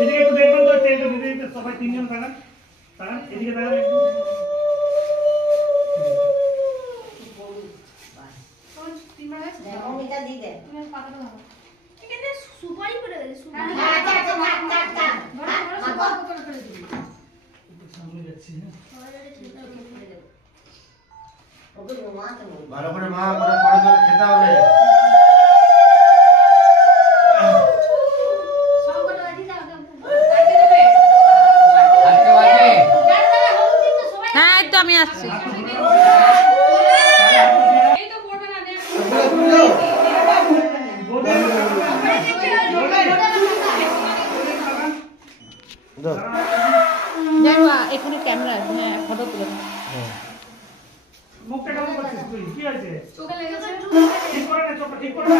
এদিকে একটু দেখবেন তো, তেলটা দিতে দিতে সবাই তিনজন থাকেন, এদিকে থাকেন একটু। সুপারি করে দে, সুপারি। সামনে যাচ্ছি হ্যাঁ। ভালো করে মা করে পরে করে খেতে হবে। হ্যাঁ, তো আমি আসছি। এখানে ক্যামেরা আছে, হ্যাঁ ফটো তুলে। মুখটা কেমন করছিস তুই? কি আছে? চোখে লেগেছে। ঠিক করে না, চোখটা ঠিক করে না।